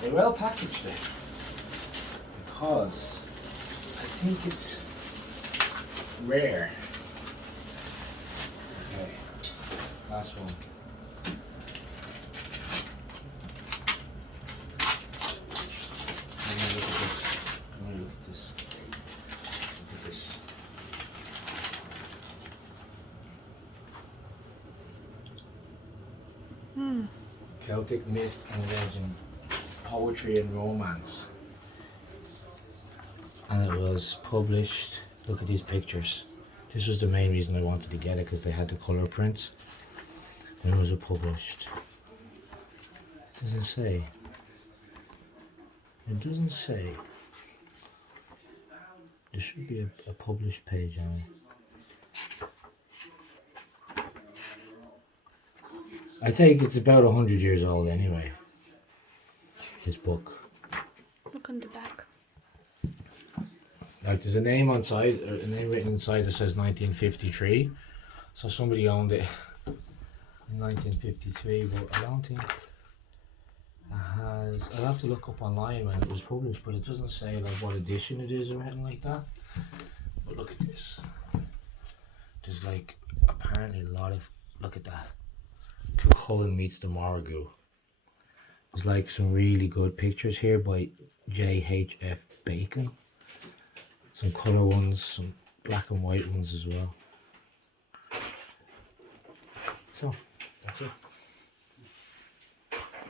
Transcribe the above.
They well packaged it because I think it's rare. Okay, last one. Look at this. Look at this. Look at this. Celtic myth and legend, poetry and romance. And it was published. Look at these pictures. This was the main reason I wanted to get it, because they had the colour prints. When was it published? It doesn't say. It doesn't say. There should be a published page on it. I think it's about 100 years old anyway. This book. Look on the back. Like there's a name on side, or a name written inside that says 1953. So somebody owned it in 1953, but I don't think it has. I'll have to look up online when it was published, but it doesn't say like what edition it is or anything like that. But look at this. There's like apparently a lot of, look at that. Cullen meets the Morrigu. There's like some really good pictures here by J.H.F. Bacon. Some colour ones, some black and white ones as well. So, that's it.